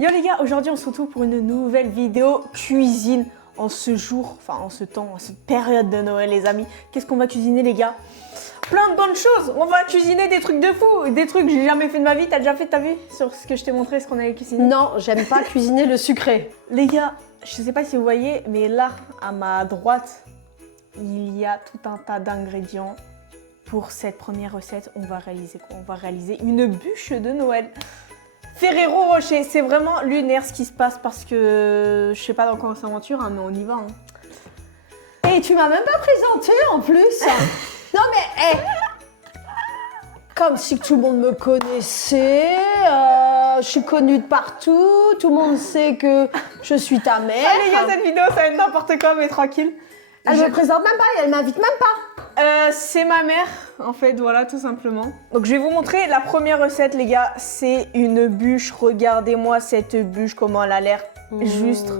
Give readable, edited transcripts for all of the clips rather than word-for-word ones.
Yo les gars, aujourd'hui on se retrouve pour une nouvelle vidéo cuisine en ce jour, enfin en ce temps, en cette période de Noël les amis. Qu'est-ce qu'on va cuisiner les gars? Plein de bonnes choses. On va cuisiner des trucs de fou, des trucs que j'ai jamais fait de ma vie. T'as déjà fait, t'as vu sur ce que je t'ai montré, ce qu'on avait cuisiné? Non, j'aime pas cuisiner le sucré. Les gars, je sais pas si vous voyez, mais là à ma droite, il y a tout un tas d'ingrédients. Pour cette première recette, on va réaliser quoi? On va réaliser une bûche de Noël. Ferrero Rocher, c'est vraiment lunaire ce qui se passe parce que je sais pas dans quoi on s'aventure, hein, mais on y va. Hein. Et tu m'as même pas présenté en plus. Non mais, comme si tout le monde me connaissait, je suis connue de partout, tout le monde sait que je suis ta mère. Ah les gars, cette vidéo ça va être n'importe quoi, mais tranquille. Elle me présente même pas, elle m'invite même pas. C'est ma mère, en fait, voilà, tout simplement. Donc je vais vous montrer la première recette, les gars. C'est une bûche. Regardez-moi cette bûche, comment elle a l'air. Juste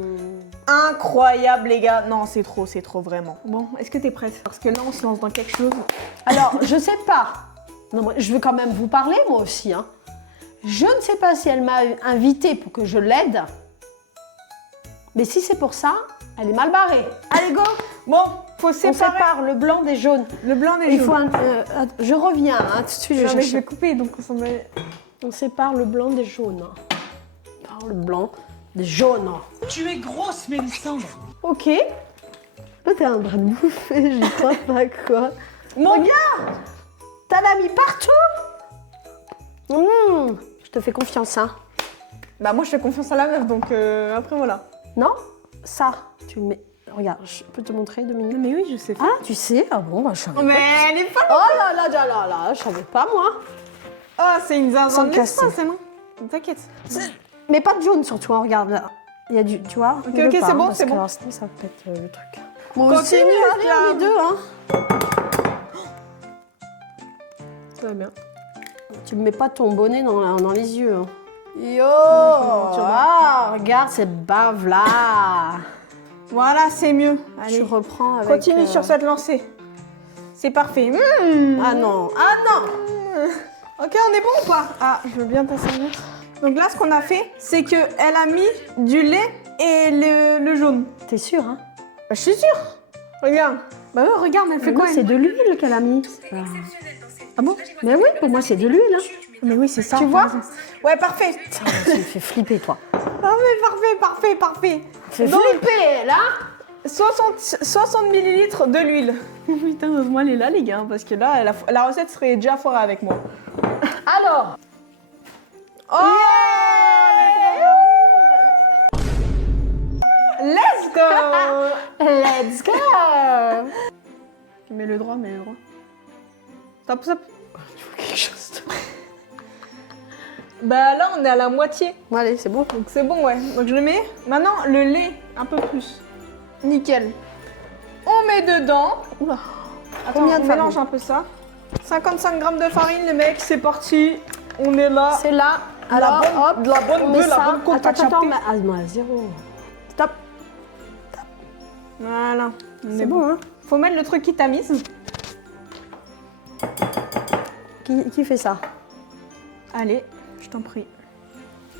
incroyable, les gars. Non, c'est trop vraiment. Bon, est-ce que t'es prête? Parce que là, on se lance dans quelque chose. Alors, je sais pas. Non, moi, je veux quand même vous parler, moi aussi. Hein. Je ne sais pas si elle m'a invitée pour que je l'aide. Mais si c'est pour ça, elle est mal barrée. Allez, go! Bon, faut séparer. On sépare le blanc des jaunes. Le blanc des Il faut jaunes. je reviens, hein, tout de suite. Non, mais je vais couper, donc on s'en va... On sépare le blanc des jaunes. Le blanc des jaunes. Tu es grosse, Mélissandre. Ok. Là, t'es en train de bouffer, j'y crois pas, quoi. Mon Regarde! T'as l'as mis partout. Je te fais confiance, hein. Bah moi, je fais confiance à la meuf, donc après, voilà. Non? Ça, tu le mets... Regarde, je peux te montrer 2 minutes? Mais oui, je sais. Ah, tu sais? Ah bon, bah, je savais Mais pas. elle est pas... Oh là là, je savais pas, moi. Ah, c'est une zinzin Sans de casser. l'espace, non? T'inquiète. Mais pas de jaune surtout, hein, regarde là. Il y a du, tu vois? Ok, mets-le ok, pas, c'est bon, parce c'est que bon. alors, sinon, ça pète le truc. Moi Continue, allez, là. on est deux, hein. Ça va bien. Tu me mets pas ton bonnet dans les yeux. Hein. Yo! mentir, Ah, regarde cette bave là. Voilà, c'est mieux. Allez, Je reprends avec... continue sur cette lancée. C'est parfait. Ah non, ah non. Ok, on est bon ou pas? Ah, je veux bien ta serviette. Donc là, ce qu'on a fait, c'est qu'elle a mis du lait et le jaune. T'es sûre, hein? Bah, je suis sûre. Regarde. Bah ouais, regarde, elle fait Moi, quoi c'est elle de l'huile qu'elle a mis. Ah bon? Mais oui, pour moi, c'est de l'huile. Hein. Mais oui, c'est ça. Tu vois? Ouais, parfait. Tu me fais flipper, toi. Ah mais parfait. Tu me fais Donc, flipper, là. 60 millilitres de l'huile. Putain, heureusement elle est là, les gars, parce que là, la recette serait déjà foirée avec moi. Alors. Oh! Let's go! Let's go. Mets le droit. Stop. Il faut quelque chose de... Bah là, on est à la moitié, Bon, allez, c'est bon. donc c'est bon, ouais. Donc je le mets. Maintenant, le lait, un peu plus. Nickel. On met dedans. Oula. Attends, Combien de on mélange farine? un peu ça. 55 grammes de farine, les mecs, c'est parti. On est là. C'est là. La Alors, bonne- hop, de la bonne on met bœuf, la ça. bonne côte Attends, à mais... Ah, moi, 0. Stop. Voilà. On est C'est bon, hein? Faut mettre le truc qui t'a mise. Qui fait ça? Allez, je t'en prie.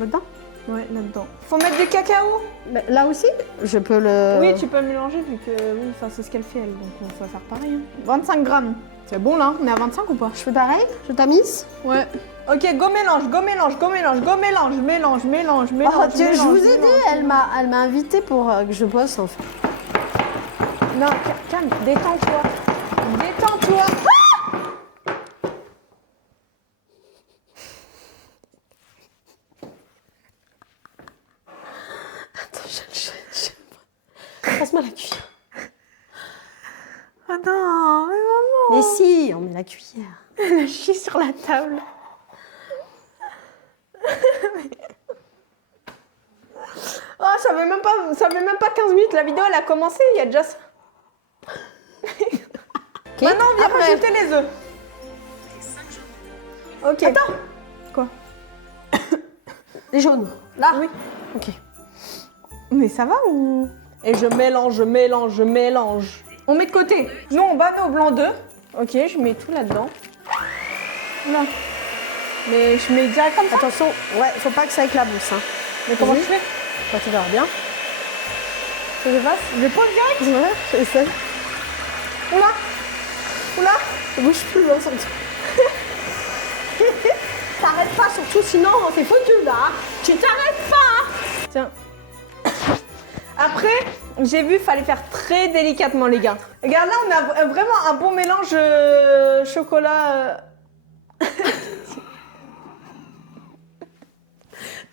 Là-dedans? Ouais, là-dedans. Faut mettre du cacao. Mais là aussi? Je peux le... Oui, tu peux mélanger vu que oui, enfin, c'est ce qu'elle fait elle, donc on va faire pareil. Hein. 25 grammes. C'est bon là, on est à 25 ou pas? Je fais pareil? Je t'amise? Ouais. Ok, go mélange. Mélange. Oh, je vous ai dit, elle m'a invité pour que je bosse en fait. Non, calme, détends-toi. Détends-toi. Attends, passe-moi la cuillère. Ah non, mais maman. Mais si, on met la cuillère. Elle chie sur la table. Oh, ça fait même pas 15 minutes, la vidéo elle a commencé, il y a déjà ça. Ok. Maintenant, on vient Après. rajouter les œufs. Ok. Attends. Quoi? Les jaunes. Là? Oui. Ok. Mais ça va ou? Et je mélange. On met de côté. Nous, on bat nos blancs d'œufs. Ok, je mets tout là-dedans. Là. Mais je mets direct comme ça. Attention, ouais, faut pas que ça éclabousse. Hein. Mais comment Oui. je fais? Bah, tu verras bien. Tu les passes? Je pose direct? Ouais, j'essaie. Oula! Oula! Bouge plus, hein, surtout. T'arrêtes pas, surtout, sinon c'est foutu là. Tu t'arrêtes pas. Tiens. Après, j'ai vu, fallait faire très délicatement, les gars. Regarde, là, on a vraiment un bon mélange chocolat.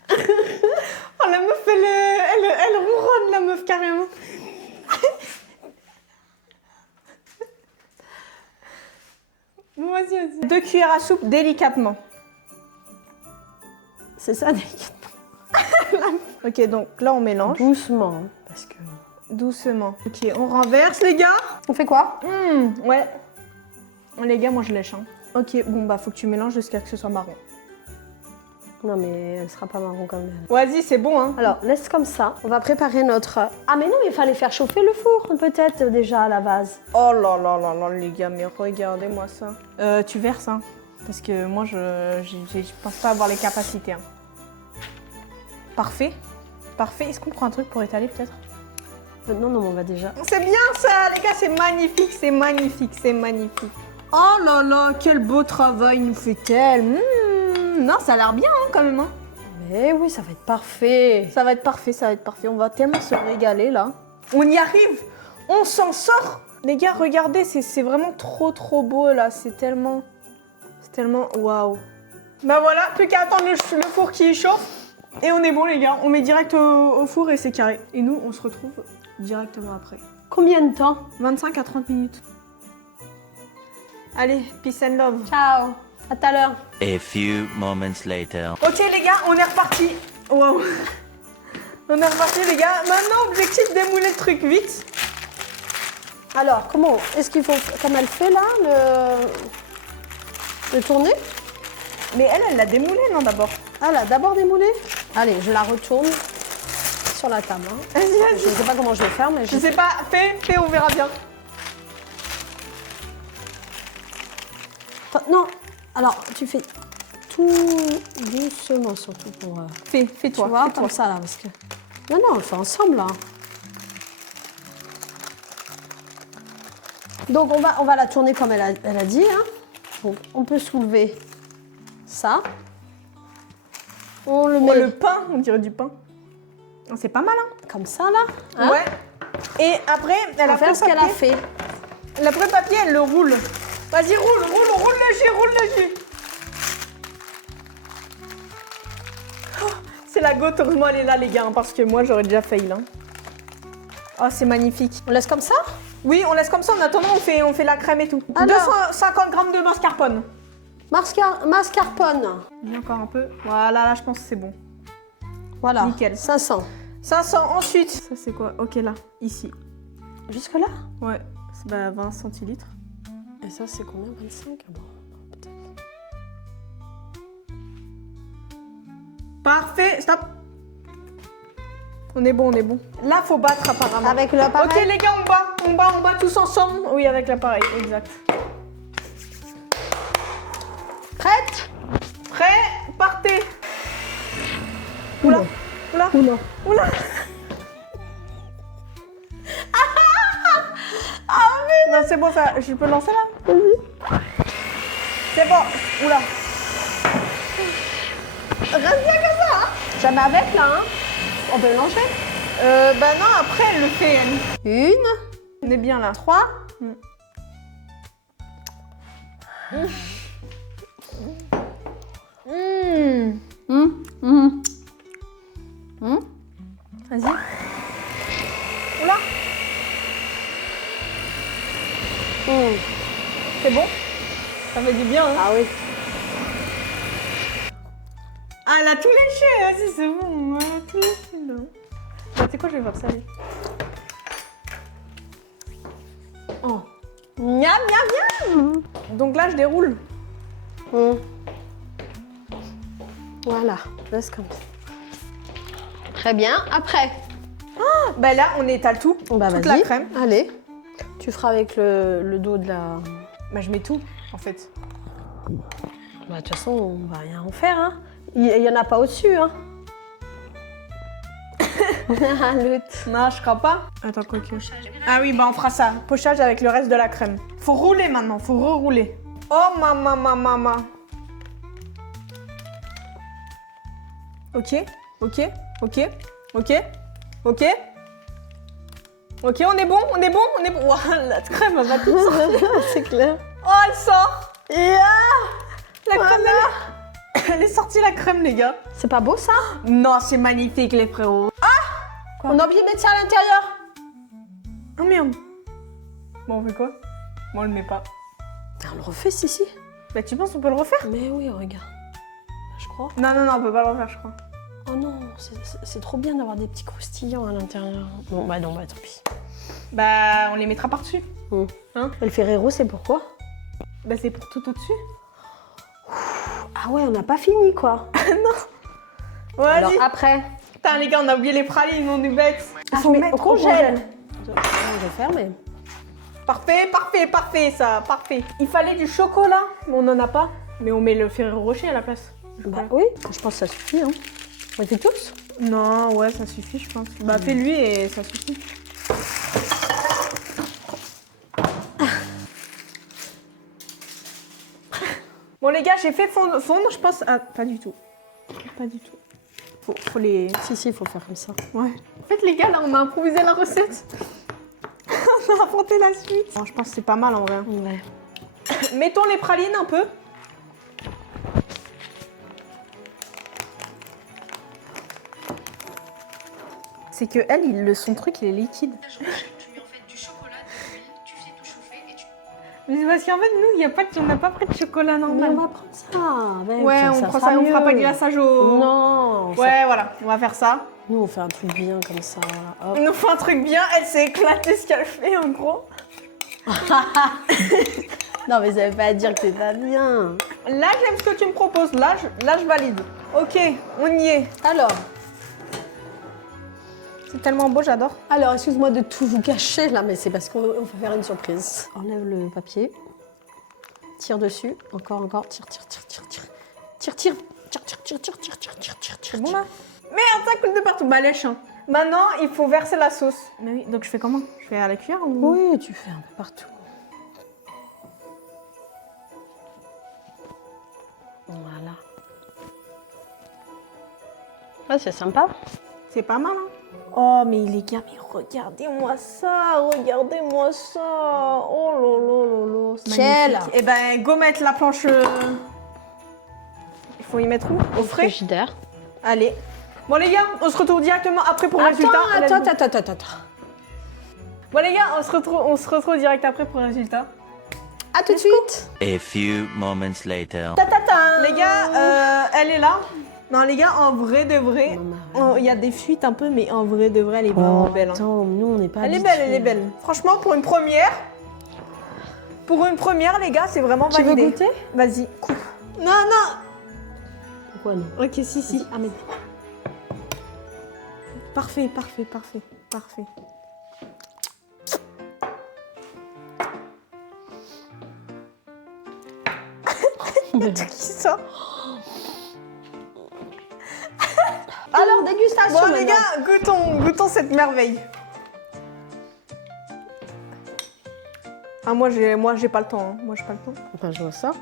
Oh, la meuf, elle ronronne, la meuf, carrément. Bon, vas-y, vas-y. 2 cuillères à soupe délicatement. C'est ça, délicatement. Ok, donc là, on mélange. Doucement, hein, parce que... Doucement. Ok, on renverse, les gars. On fait quoi? Ouais. Les gars, moi, je lèche. Hein. Ok, bon, bah, faut que tu mélanges jusqu'à ce que ce soit marron. Non, mais elle sera pas marron comme elle. Vas-y, c'est bon, hein. Alors, laisse comme ça. On va préparer notre... Ah, mais non, mais il fallait faire chauffer le four, peut-être, déjà, à la base. Oh là là là là, les gars, mais regardez-moi ça. Tu verses, hein. Parce que moi, je pense pas avoir les capacités. Hein. Parfait. Parfait. Est-ce qu'on prend un truc pour étaler, peut-être? Non, non, on va déjà... C'est bien ça, les gars, c'est magnifique, c'est magnifique, c'est magnifique. Oh là là, quel beau travail nous fait-elle. Non, ça a l'air bien, hein, quand même. Hein. Mais oui, ça va être parfait. Ça va être parfait, ça va être parfait. On va tellement se régaler, là. On y arrive. On s'en sort. Les gars, regardez, c'est vraiment trop beau, là. C'est tellement... Waouh. Bah voilà, plus qu'à attendre le four qui chauffe. Et on est bon, les gars. On met direct au four et c'est carré. Et nous, on se retrouve directement après. Combien de temps? 25 à 30 minutes. Allez, peace and love. Ciao. À tout à l'heure. A few moments later. Ok, les gars, on est reparti. Waouh. On est reparti, les gars. Maintenant, objectif, démouler le truc vite. Alors, comment? Est-ce qu'il faut, comme elle fait là, le tourner? Mais elle l'a démoulé, non, d'abord? Ah là, d'abord démouler? Allez, je la retourne sur la table. Hein. Vas-y, vas-y. Je ne sais pas comment je vais faire, mais Je sais pas, fais, on verra bien. Attends, non, alors tu fais tout doucement surtout pour... Fais-toi, tu vois, fais-toi. comme ça là, parce que... Non, non, on le fait ensemble là. Donc on va la tourner comme elle a dit. Hein. Donc on peut soulever ça. On le met Le pain, on dirait du pain. Oh, c'est pas mal, hein? comme ça là. Hein. Ouais. Et après, elle On a va faire ce qu'elle a fait. L'après papier, elle le roule. Vas-y, roule le jus. Oh, c'est la goutte, heureusement elle est là, les gars, hein, parce que moi j'aurais déjà failli là. Oh, c'est magnifique. On laisse comme ça? Oui, on laisse comme ça, en attendant, on fait la crème et tout. Alors. 250 grammes de mascarpone. Mascarpone. Il y a encore un peu. Voilà, là, je pense que c'est bon. Voilà. Nickel. 500. 500, ensuite. Ça, c'est quoi? Ok, là, ici. Jusque là? Ouais, c'est 20 centilitres. Et ça c'est combien? 25? Ah bon, peut-être. Parfait, stop. On est bon. Là, faut battre apparemment. Avec l'appareil? Ok, les gars, on bat tous ensemble. Oui, avec l'appareil, exact. Prête? Prêt? Partez. Oula. Non, c'est bon, ça. Je peux lancer là? Vas-y. C'est bon. Oula. Reste bien comme ça, hein. Jamais avec là, hein? On peut mélanger? Bah non, après, elle le fait, elle. Une. On est bien là. 3. Vas-y. Oula. C'est bon? Ça fait du bien, hein? Ah oui. Ah, elle a tout léché, vas-y, c'est bon. Elle a tout léché, là. Bah, tu sais quoi, je vais faire ça, allez. Oh. Miam. Donc là, je déroule. Voilà, laisse comme ça. Très bien, après. Bah là, on étale tout. Bah, toute vas-y. la crème. Allez. Tu feras avec le dos de la... Bah, je mets tout, en fait. Bah, de toute façon, on va rien en faire, hein. Il y en a pas au-dessus, hein. Non, je crois pas. Attends, quoi que. Ah oui, bah on fera ça. Pochage avec le reste de la crème. Faut rouler maintenant, faut rerouler. Oh maman. Ok. Ok, on est bon. Ouah, la crème elle va tout sortir. C'est clair. Oh, elle sort. La crème, elle est sortie, la crème, les gars. C'est pas beau ça? Non, c'est magnifique, les frérots. Quoi? On a oublié de mettre ça à l'intérieur. Oh merde. Bon, on fait quoi? Bon, on le met pas. On le refait, si. Bah, tu penses on peut le refaire? Mais oui, regarde. Là, je crois. Non, on peut pas le refaire, je crois. Oh non, c'est trop bien d'avoir des petits croustillants à l'intérieur. Bon, bah tant pis. Bah, on les mettra par-dessus. Hein? Le Ferrero, c'est pourquoi? Bah, c'est pour tout au-dessus. Ah ouais, on n'a pas fini, quoi. Ouais, Alors, vas-y. après... Putain, les gars, on a oublié les pralines, on est bêtes. Il faut mettre au congèle. Je vais faire, mais... Parfait, ça, parfait. Il fallait du chocolat, mais on en a pas. Mais on met le Ferrero Rocher à la place. Bah oui, je pense que ça suffit, hein. On fait tous? Non, ouais, ça suffit, je pense. Bah, fais-lui et ça suffit. Bon, les gars, j'ai fait fondre, je pense. Ah, pas du tout. Faut les. Si, il faut faire comme ça. Ouais. En fait, les gars, là, on a improvisé la recette. On a inventé la suite. Bon, je pense que c'est pas mal en vrai. Ouais. Mettons les pralines un peu. C'est que elle, son truc, il est liquide. Tu mets en fait du chocolat, de l'huile, tu fais tout chauffer et tu... Mais c'est parce qu'en fait, nous, on n'a pas pris de chocolat Mais normal. on va prendre ça. Ben, Ouais, on prend ça, on fera pas de glaçage au... Non. Ouais, voilà, on va faire ça. Nous, on fait un truc bien comme ça. Hop. On nous fait un truc bien, elle s'est éclatée ce qu'elle fait en gros. Non, mais ça veut pas dire que c'est pas bien. Là, j'aime ce que tu me proposes, là, je valide. Ok, on y est. Alors, C'est tellement beau, j'adore. excuse-moi de tout vous cacher là, mais c'est parce qu'on va faire une surprise. Enlève le papier. Tire dessus. Encore. Tire. C'est bon là? Merde, ça coule de partout. Bah, lèche. Hein. Maintenant, il faut verser la sauce. Mais oui, donc je fais comment? Je fais à la cuillère ou... Oui, tu fais un peu partout. Voilà. Ah, c'est sympa. C'est pas mal, hein? Oh, mais les gars, mais regardez-moi ça. Oh lolo. Quel? Eh ben, go mettre la planche... Il faut y mettre où? Au frais? Frigidaire. Allez. Bon, les gars, on se retrouve directement après pour le résultat. Attends. Bon, les gars, on se retrouve direct après pour le résultat. À tout de suite. A few moments later. Les gars, elle est là. Non, les gars, en vrai de vrai, il y a des fuites un peu, mais en vrai de vrai, elle est vraiment belle. Hein. Attends, nous, on n'est pas Elle est habitués. belle. Franchement, pour une première, les gars, c'est vraiment Tu veux validé. goûter? Vas-y, coupe. Non. Pourquoi non? Ok, si. Ah, mais... Parfait. Qui ça? Alors, dégustation Bon, les maintenant. gars, goûtons cette merveille. Ah, moi, j'ai pas le temps. Hein. Enfin, je vois ça.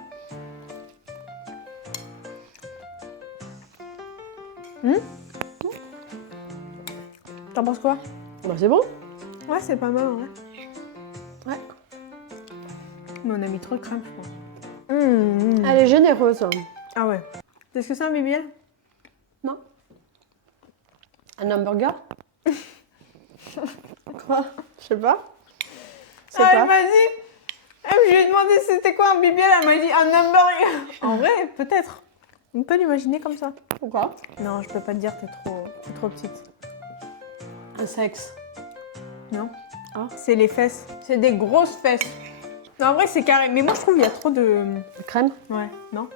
T'en penses quoi? Bah, c'est bon. Ouais, c'est pas mal, en vrai. Ouais. Mais on a mis trop de crème, je pense. Elle est généreuse. Ah ouais. Est-ce que c'est un BBL? Non. Un hamburger? Quoi? Je sais pas. Elle m'a dit... je lui ai demandé c'était quoi un BBL, elle m'a dit un hamburger. En vrai, peut-être. On peut l'imaginer comme ça. Pourquoi? Non, je peux pas te dire, t'es trop petite. Un sexe. Non. Ah. C'est les fesses. C'est des grosses fesses. Non, en vrai, c'est carré. Mais moi, je trouve qu'il y a trop de... Crème? Ouais, non?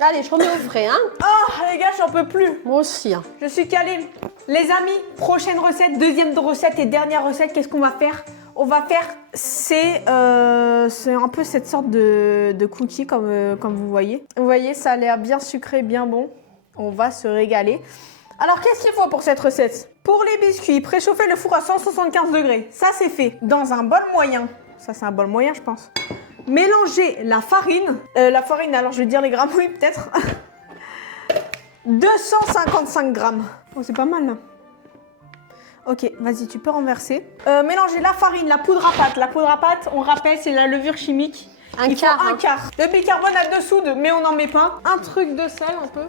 Allez, je remets au frais, hein? Oh, les gars, j'en peux plus. Moi aussi, hein. Je suis calée. Les amis, prochaine recette, deuxième recette et dernière recette, qu'est-ce qu'on va faire? On va faire, c'est un peu cette sorte de cookie comme vous voyez. Vous voyez, ça a l'air bien sucré, bien bon. On va se régaler. Alors, qu'est-ce qu'il faut pour cette recette? Pour les biscuits, préchauffer le four à 175 degrés. Ça, c'est fait. Dans un bol moyen. Ça, c'est un bol moyen, je pense. Mélanger la farine. Alors je vais dire les grammes, oui, peut-être. 255 grammes. Oh, c'est pas mal, là. Ok, vas-y, tu peux renverser. Mélanger la farine, la poudre à pâte. La poudre à pâte, on rappelle, c'est la levure chimique. Il faut un quart. Le bicarbonate de soude, mais on n'en met pas. Un truc de sel, un peu.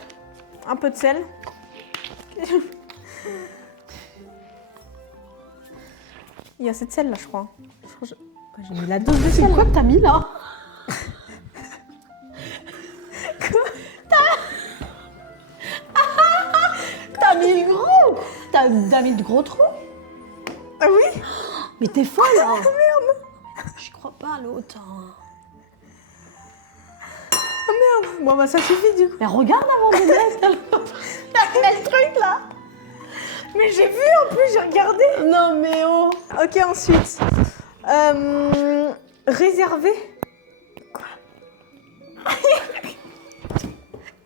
Un peu de sel. Il y a cette sel là, je crois. J'ai mis la dose de sel. C'est quoi que t'as mis là? T'as mis le gros. T'as mis le gros trou. Ah oui? Mais t'es folle là. Merde. J'y crois pas l'autre. Bon bah ça suffit du coup. Mais regarde avant de mettre. T'as mis le truc là. Mais j'ai vu en plus, j'ai regardé. Non mais oh. Ok, ensuite. Réserver.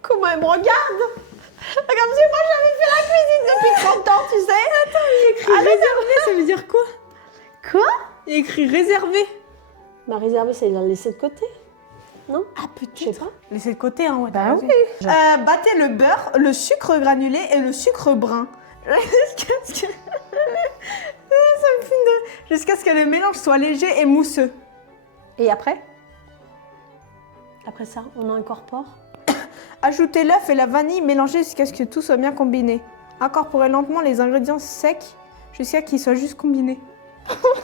Comment elle me regarde? Comme si moi j'avais fait la cuisine depuis 30 ans, tu sais. Attends, il est écrit réservé, ça veut dire quoi? Quoi? Il est écrit réservé. Bah réserver, c'est la laisser de côté. Non? Ah, Je sais peut-être. pas. Laissez de côté, hein, ouais. Bah t'as oui. raison. Battez le beurre, le sucre granulé et le sucre brun. Jusqu'à ce que le mélange soit léger et mousseux. Et après? Après ça, on incorpore. Ajoutez l'œuf et la vanille mélangés jusqu'à ce que tout soit bien combiné. Incorporez lentement les ingrédients secs jusqu'à qu'ils soient juste combinés. Comment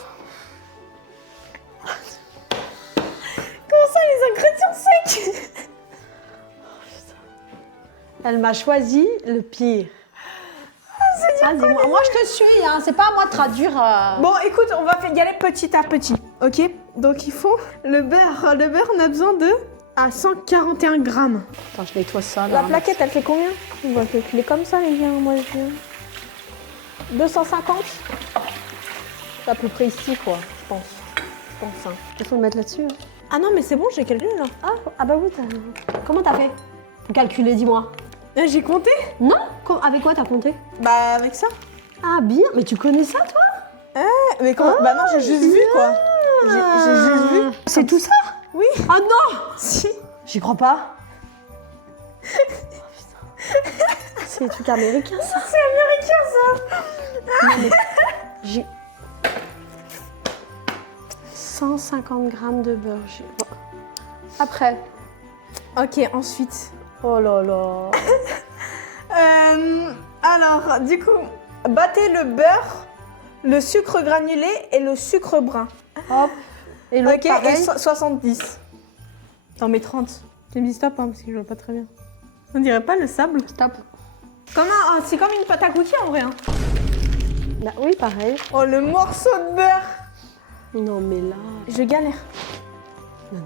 ça, les ingrédients secs? Elle m'a choisi le pire. Vas-y, moi je te suis, hein. C'est pas à moi de traduire. Bon, écoute, on va y aller petit à petit, ok? Donc il faut le beurre. Le beurre, on a besoin de 141 grammes. Attends, je nettoie ça La là. plaquette, elle fait combien? On va calculer comme ça, les gars. Moi, je viens. 250? C'est à peu près ici, quoi, je pense. Hein. Il faut le mettre là-dessus. Hein. Ah non, mais c'est bon, j'ai calculé là. Ah bah oui, comment t'as fait? Pour calculer, dis-moi. J'ai compté? Non? Avec quoi t'as compté? Bah, avec ça. Ah bien, mais tu connais ça, toi? Mais comment? Bah non, j'ai juste vu quoi. J'ai juste vu. C'est tout ça? Oui. Ah non! Si. J'y crois pas. C'est des trucs américains, ça. C'est américain ça. Non, mais j'ai 150 grammes de beurre. Bon. Après. Ok, ensuite. Oh là là. Alors, du coup, battez le beurre, le sucre granulé et le sucre brun. Hop. Et l'autre, Ok, pareil. et 70. T'en mets 30. Tu me dis stop, hein, parce que je vois pas très bien. On dirait pas le sable. Stop. C'est comme une pâte à cookies en vrai. Hein. Bah oui, pareil. Oh, le morceau de beurre. Non, mais là. Je galère. Non.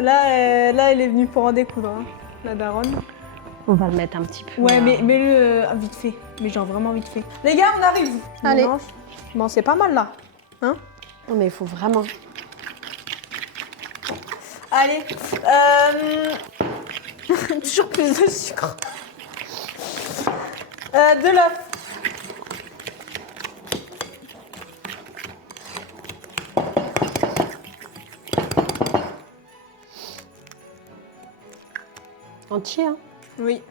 Là, elle est venue pour en découdre, hein, la daronne. On va le mettre un petit peu. Ouais, là. mais mets-le vite fait. Mais genre vraiment vite fait. Les gars, on arrive. Allez. Mélange. Bon, c'est pas mal là. Hein? Non, mais il faut vraiment. Allez. Toujours plus de sucre. De l'œuf. Entier, hein. Oui.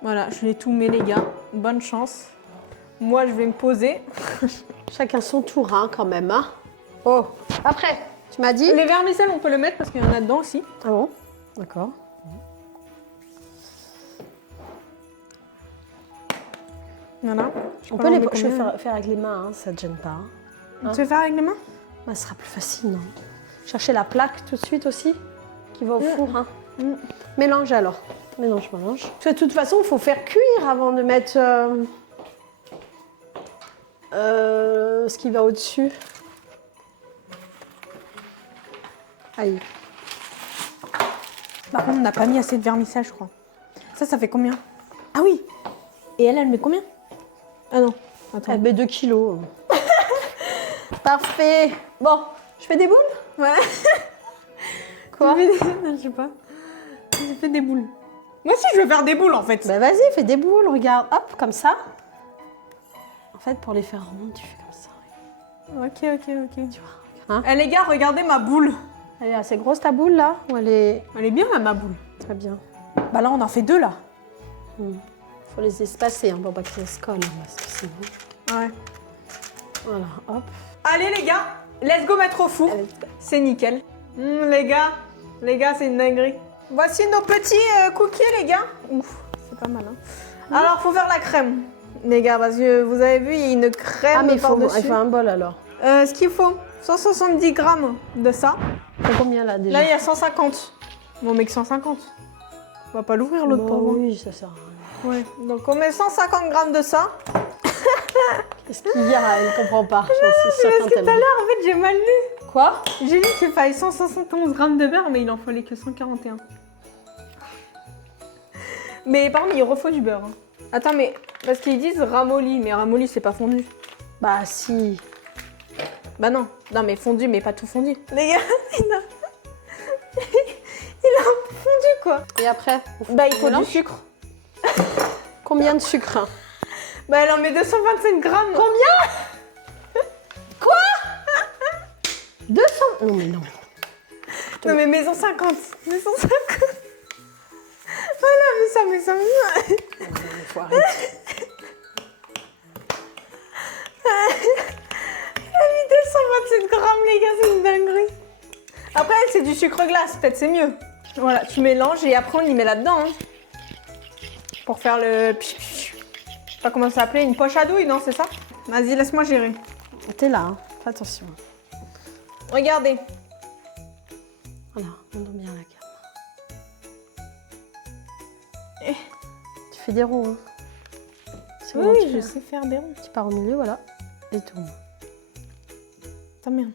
Voilà, je l'ai tout mis les gars. Bonne chance. Moi, je vais me poser. Chacun son tour, hein, quand même, hein. Oh. Après, tu m'as dit. Les vermicelles, on peut le mettre parce qu'il y en a dedans aussi. Ah bon? D'accord. Voilà. On peut les. Je vais faire avec les mains, hein, ça te gêne pas. Hein. Tu veux faire avec les mains? Bah, ce sera plus facile, non? Chercher la plaque tout de suite aussi, qui va au four, hein. Mélange alors. Mélange. Parce que de toute façon, il faut faire cuire avant de mettre ce qui va au-dessus. Aïe. Par contre, on n'a pas mis assez de vermicelle, je crois. Ça fait combien? Ah oui. Et elle met combien? Ah non. Attends. Elle met 2 kilos. Parfait. Bon, je fais des boules? Ouais. Quoi? Je sais pas. J'ai fait des boules. Moi aussi, je veux faire des boules en fait. Bah vas-y, fais des boules, regarde. Hop, comme ça. En fait, pour les faire rondes, tu fais comme ça. Ok. Tu vois. Hein? Eh les gars, regardez ma boule. Elle est assez grosse ta boule là? Ou elle est Elle est bien là, ma boule. très bien? Bah là, on en fait 2 là. Faut les espacer hein, pour pas que ça se colle. Hein, parce que sinon... Ouais. Voilà, hop. Allez les gars, let's go mettre au four. Allez. C'est nickel. Les gars, c'est une dinguerie. Voici nos petits cookies les gars. Ouf, c'est pas mal hein. Alors, faut faire la crème. Les gars, parce que vous avez vu, il y a une crème Ah mais il faut par-dessus. un bol alors. Ce qu'il faut, 170 grammes de ça. T'as combien là déjà? Là, il y a 150. Bon, mais que 150. On va pas l'ouvrir l'autre Bon, pauvre. oui, ça sert à rien. Ouais. Donc, on met 150 grammes de ça. Qu'est-ce qu'il y a? Elle ne comprend pas. J'en suis Parce sûre que quand tout à elle- l'heure, en fait, j'ai mal lu. Quoi? J'ai lu qu'il fallait 171 grammes de beurre, mais il en fallait que 141. Mais par contre, il refaut du beurre. Hein. Attends, mais parce qu'ils disent ramolli, mais ramolli, c'est pas fondu. Bah si. Bah non, mais fondu, mais pas tout fondu. Les gars, il a un peu fondu quoi. Et après? Bah il faut du mélange sucre. Combien de sucre? Bah elle en met 225 grammes. Combien? Quoi? 200? Non mais non. Non mais maison 50. Maison 50. Voilà, mais ça. Il faut arrêter. Elle a mis 227 grammes les gars, c'est une dinguerie. Après c'est du sucre glace, peut-être c'est mieux. Voilà, tu mélanges et après on y met là-dedans. Hein. Pour faire le... Je sais pas comment ça s'appelait, une poche à douille, non c'est ça? Vas-y, laisse-moi gérer. T'es là, hein. Fais attention. Regardez. Voilà, montre bien la gamme. Tu fais des ronds. Hein. C'est Oui, comment tu je fais. sais faire des ronds. Tu pars au milieu, voilà. Et tourne. Putain, merde.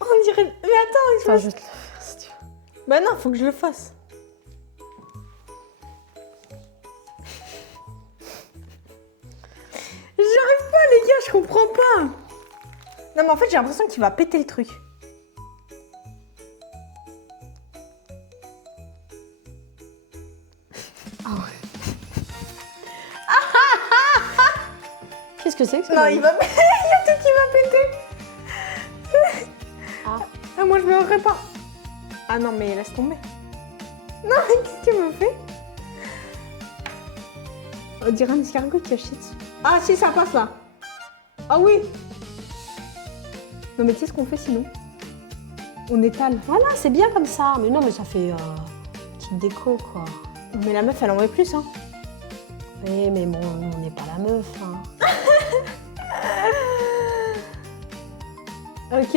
Oh, on dirait... Mais attends, il faut... Enfin, je vais te le faire si tu veux. Bah non, faut que je le fasse. J'arrive pas, les gars, je comprends pas. Non, mais en fait, j'ai l'impression qu'il va péter le truc. Qu'est-ce que c'est que ça? Non, il va... il y a tout qui va péter. Ah. Ah, moi, je me répare. Ah non, mais laisse tomber. Non, mais qu'est-ce qu'il me fait? On dirait un escargot qui a chié dessus. Ah si, ça passe là. Ah oui. Non, mais tu sais ce qu'on fait sinon? On étale. Voilà, c'est bien comme ça. Mais non, mais ça fait petite déco, quoi. Mais la meuf, elle en veut plus, hein. Oui, mais bon, on n'est pas la meuf, hein. Ok.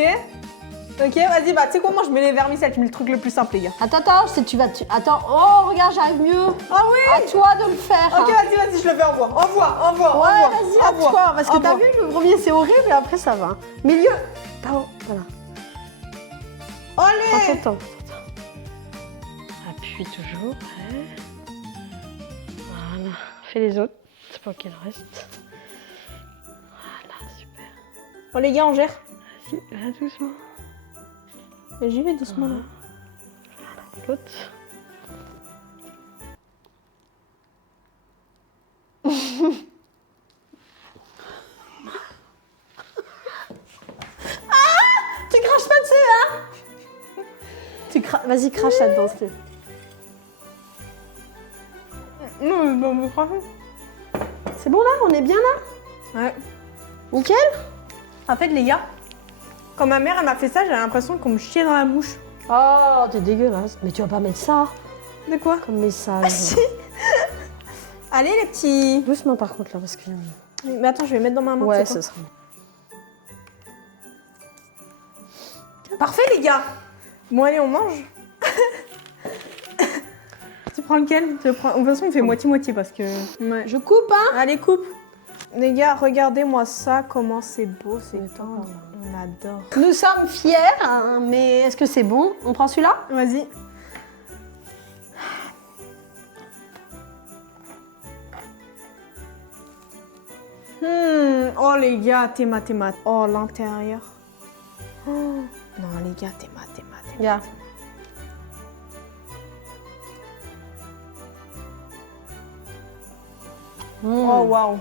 Ok, vas-y, bah tu sais quoi, moi je mets les vermicelles, tu mets le truc le plus simple, les gars. Attends, Attends, oh, regarde, j'arrive mieux. Ah oui. À toi de le faire. Ok, hein. vas-y, je le fais, envoie. Ouais, vas-y, à toi. Parce que t'as vu, le premier c'est horrible et après ça va. Milieu. Oh, voilà. Prends ton Allez. temps. Appuie toujours. Ouais. Voilà. Fais les autres. C'est pour qu'il reste. Voilà, super. Bon, les gars, on gère. Vas-y, va doucement. J'y vais doucement. là. L'autre. Tu craches pas dessus, hein? Vas-y, crache là-dedans, s'il te plaît. Non, mais bon, franchement. C'est bon là? On est bien là? Ouais. Nickel? En fait, les gars, quand ma mère elle m'a fait ça, j'ai l'impression qu'on me chiait dans la bouche. Oh, t'es dégueulasse. Mais tu vas pas mettre ça De quoi? comme message. Si. Allez, les petits. Doucement par contre là, parce que... Mais attends, je vais mettre dans ma main. Ouais, c'est ce quoi. sera... Parfait, les gars. Bon, allez, on mange. Tu prends lequel? De toute façon, on fait moitié-moitié parce que... Ouais. Je coupe, hein? Allez, coupe. Les gars, regardez-moi ça, comment c'est beau, c'est Mais tendre. On adore. Nous sommes fiers, hein, mais est-ce que c'est bon? On prend celui-là? Vas-y. Oh les gars, théma. Oh l'intérieur. Oh, Non, les gars, t'es mat. Regarde. Oh, waouh.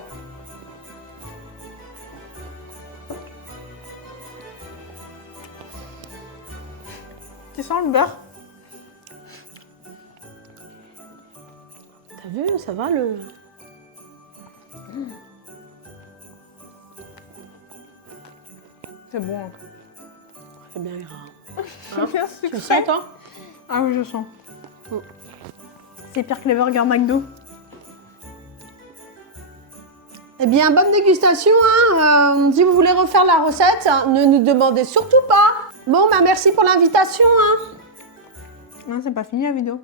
Tu sens le beurre? T'as vu, ça va le... C'est bon. C'est bien gras. Tu Tu sens, toi? Ah oui, je sens. C'est pire que les burgers McDo. Eh bien, bonne dégustation. Hein. Si vous voulez refaire la recette, ne nous demandez surtout pas. Bon, bah merci pour l'invitation. Hein. Non, c'est pas fini la vidéo.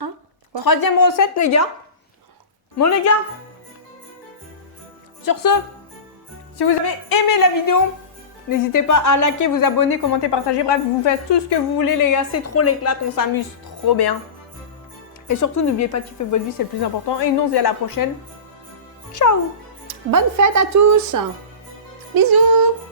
Ah, Troisième recette, les gars. Bon, les gars. Sur ce, si vous avez aimé la vidéo, n'hésitez pas à liker, vous abonner, commenter, partager. Bref, vous faites tout ce que vous voulez, les gars. C'est trop l'éclate, on s'amuse trop bien. Et surtout, n'oubliez pas de kiffer votre vie, c'est le plus important. Et nous, on se dit à la prochaine. Ciao. bonne fête à tous. Bisous.